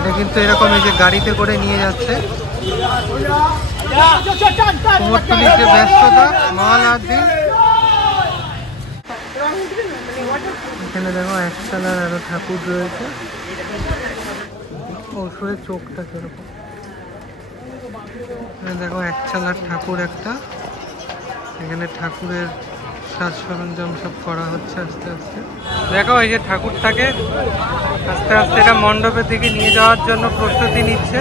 এটা কিন্তু এরকম এই যে গাড়িতে করে নিয়ে যাচ্ছে। কুমোরটুলির যে ব্যস্ততা মহালয়ার দিন। এখানে দেখো একতলার আরো ঠাকুর রয়েছে। অসুরের চোখটা কিরকম। এখানে দেখো একতলার ঠাকুর একটা। এখানে ঠাকুরের সাজ সরঞ্জাম সব করা হচ্ছে আস্তে আস্তে। দেখো এই যে ঠাকুরটাকে আস্তে আস্তে এটা মণ্ডপের দিকে নিয়ে যাওয়ার জন্য প্রস্তুতি নিচ্ছে।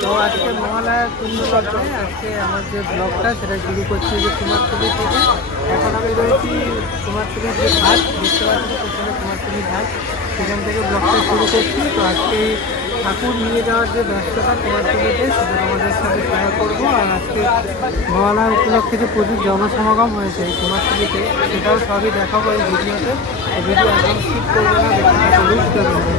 তো আজকে মহালয়ার পুণ্যচর্যায় আজকে আমার যে ব্লগটা সেটা শুরু করছি যে কুমারটুলি থেকে। এখন আমি রয়েছি কুমারটুলির যে ঘাট, দেখতে পাচ্ছি পেছনে কুমারটুলি ঘাট, সেখান থেকে ব্লগটা শুরু করছি। তো আজকে ঠাকুর নিয়ে যাওয়ার যে ব্যস্ততা কুমারটুলিতে সেটা আমাদের সাথে শেয়ার করবো। আর আজকে মহালয়া উপলক্ষে যে প্রচুর জনসমাগম হয়েছে এই কুমারটুলিতে, সেটাও সবই দেখাবো এই ভিডিওতে। ভিডিও একদম স্কিপ করবে না, দেখতে বুঝতে পারবে।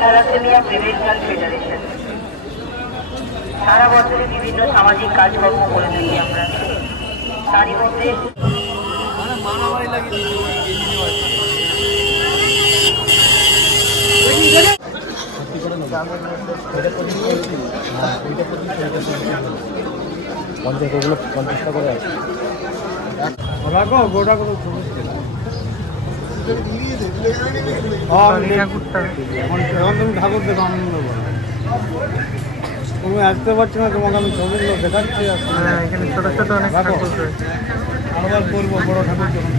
থ্যালাসেমিয়া প্রিভেনশন ফেডারেশন সারা বছরে বিভিন্ন সামাজিক কাজকর্ম করে থাকি আমরা। তারই মধ্যে ওগুলো 50টা করে আছে। এখন তুমি ঠাকুর দেখো আনন্দ করো। তুমি আসতে পারছো না, তোমাকে আমি ছবিগুলো দেখাচ্ছি। এখানে ছোটো ছোটো অনেক ঠাকুর রয়েছে। আবার করবো বড় ঠাকুর যখন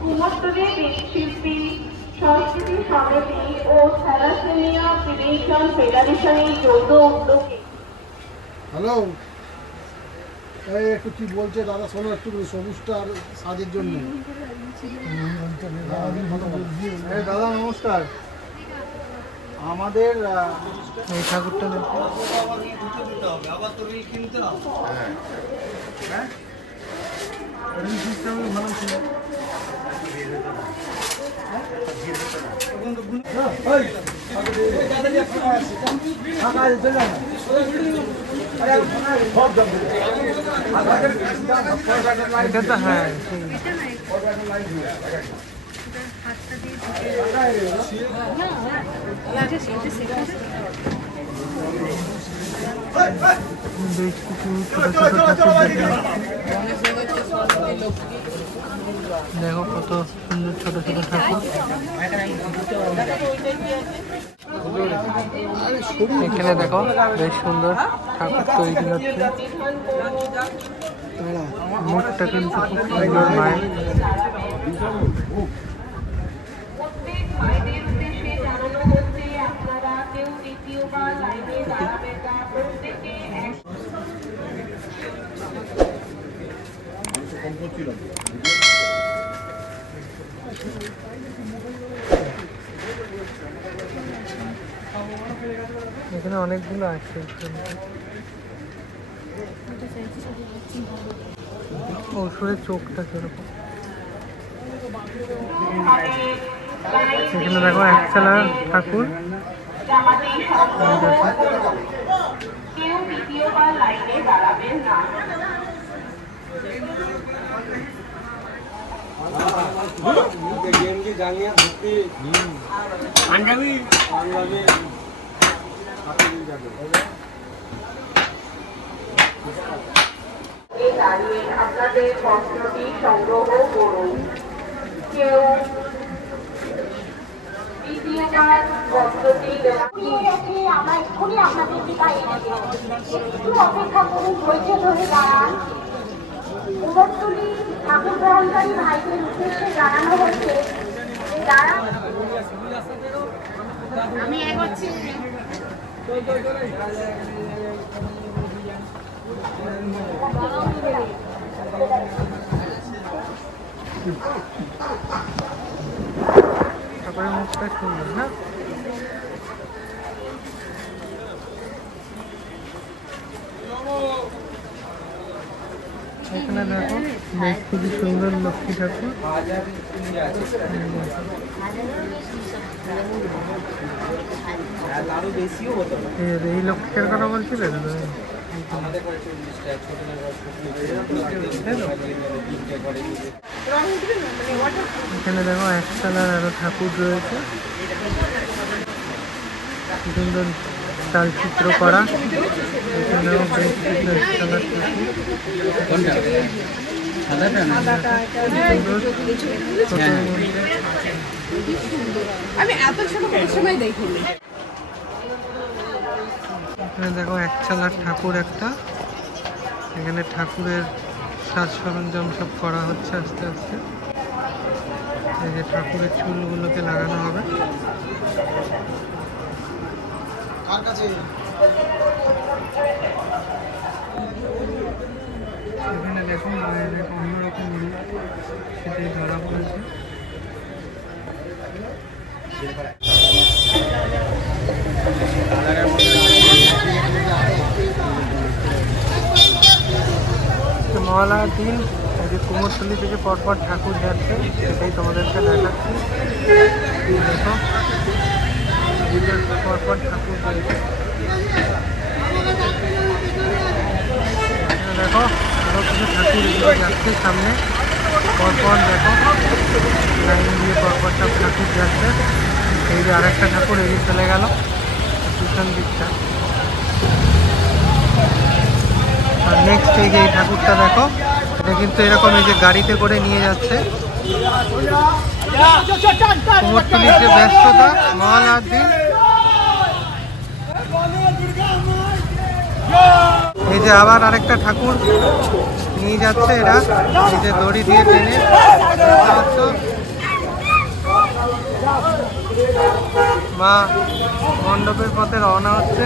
কুমোরটুলি শিল্পী সংস্কৃতি সমিতি ও থ্যালাসেমিয়া প্রিভেনশন ফেডারেশনের যৌথ উদ্যোগে। হ্যালো, এই একটু কি বলছে দাদা, শোনো একটু। সবুজটা আর সাজের জন্য। দাদা নমস্কার। আমাদের এই ঠাকুরটা ভালো ছিল। এটা তো হ্যাঁ বেশ কিছু ছোট ছোট ঠাকুর দেখো কত সুন্দর ছোট ছোট ঠাকুর। এখানে দেখো বেশ সুন্দর ঠাকুর তৈরি হচ্ছে। মুখটা কিন্তু খুব সুন্দর মায়ের। এখানে অনেকগুলো আছে। অসুরের চোখটা কিরকম। এখানে দেখো একতলা ঠাকুর। দাঁড়িয়ে আপনাদের বস্ত্রটি সংগ্রহ করুন। কেউ দ্বিতীয়বার বস্ত্রটি আমরা এক্ষুনি আপনাদের টিকা এনে দেব। একটু অপেক্ষা করুন, ধৈর্য ধরে দাঁড়ান। কুমোরটুলি ঠাকুর গ্রহণকারী ভাইদের উদ্দেশ্যে জানানো হচ্ছে যে যারা আমি এগোচ্ছি। তারপরে মুখটা সুন্দর না? এখানে দেখো বেশ খুবই সুন্দর লক্ষ্মী ঠাকুর। এই লক্ষ্মীর কথা বলছিলে তো তুমি? এখানে দেখো একতলার আরো ঠাকুর রয়েছে, সুন্দর চালচিত্র করা। এখানেও বেশ কিছু একতলার ঠাকুর, আমি এত ছোট সময় দেখিনি। এখানে দেখো একচালার ঠাকুর একটা, এখানে ঠাকুরের সাজ সরঞ্জাম সব করা হচ্ছে আস্তে আস্তে। এই যে ঠাকুরের চুলগুলোকে লাগানো হবে। এখানে দেখো মায়ের এক অন্যরকম রূপ, সেটাই ধরা পড়েছে। মহালয়ার দিন এই যে কুমোরটুলি থেকে পরপর ঠাকুর যাচ্ছে, সেটাই তোমাদেরকে দেখাচ্ছি। দেখো পরপর ঠাকুর যাচ্ছে, দেখো আরো কিছু ঠাকুর যাচ্ছে সামনে পরপর। দেখো লাইন দিয়ে পরপর সব ঠাকুর যাচ্ছে। এই যে আরেকটা ঠাকুর এদিকে চলে গেল পিছন দিকটা। আর নেক্সট এই যে এই ঠাকুরটা দেখো, এটা কিন্তু এরকম এই যে গাড়িতে করে নিয়ে যাচ্ছে। কুমোরটুলির যে ব্যস্ততা মহালয়ার দিন, এই যে আবার আরেকটা ঠাকুর নিয়ে যাচ্ছে এরা, এই যে দড়ি দিয়ে টেনে। মা মণ্ডপের পথে রওনা হচ্ছে।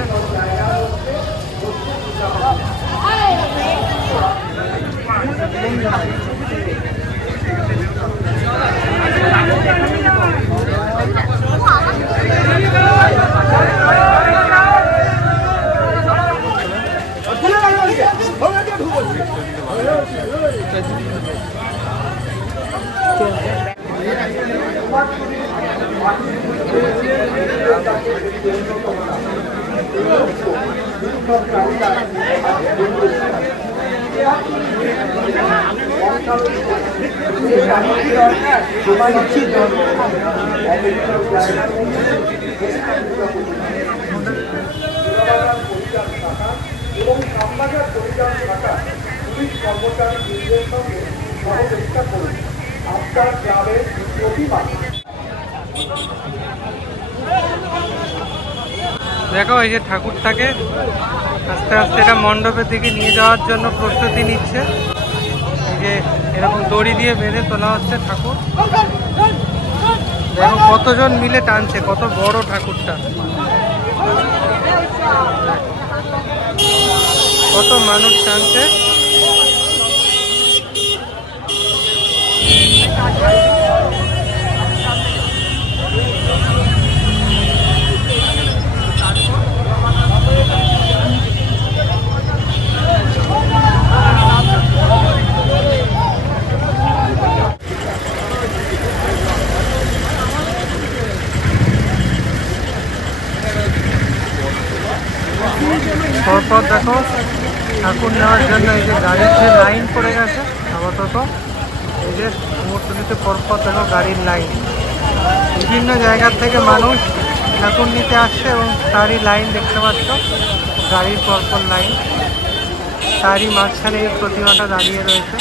এবং শ্যামবাজার পরিচালন শাখা পুলিশ কর্মচারীদের সঙ্গে সহযোগিতা করুন আপনার ক্লাবের প্রতিমা। দেখো এই যে ঠাকুরটাকে আস্তে আস্তে এটা মণ্ডপের দিকে নিয়ে যাওয়ার জন্য প্রস্তুতি নিচ্ছে। এই যে এরকম দড়ি দিয়ে বেঁধে তোলা হচ্ছে ঠাকুর। দেখো কতজন মিলে টানছে, কত বড় ঠাকুরটা, কত মানুষ টানছে। পরপর দেখো ঠাকুর নেওয়ার জন্য এই যে গাড়ির যে লাইন পড়ে গেছে আপাতত। এই যে কুমোরটুলিতে পরপর দেখো গাড়ির লাইন, বিভিন্ন জায়গার থেকে মানুষ ঠাকুর নিতে আসছে এবং তারই লাইন দেখতে পাচ্ছ, গাড়ির পরপর লাইন, তারই মাঝখানে এই প্রতিমাটা দাঁড়িয়ে রয়েছে।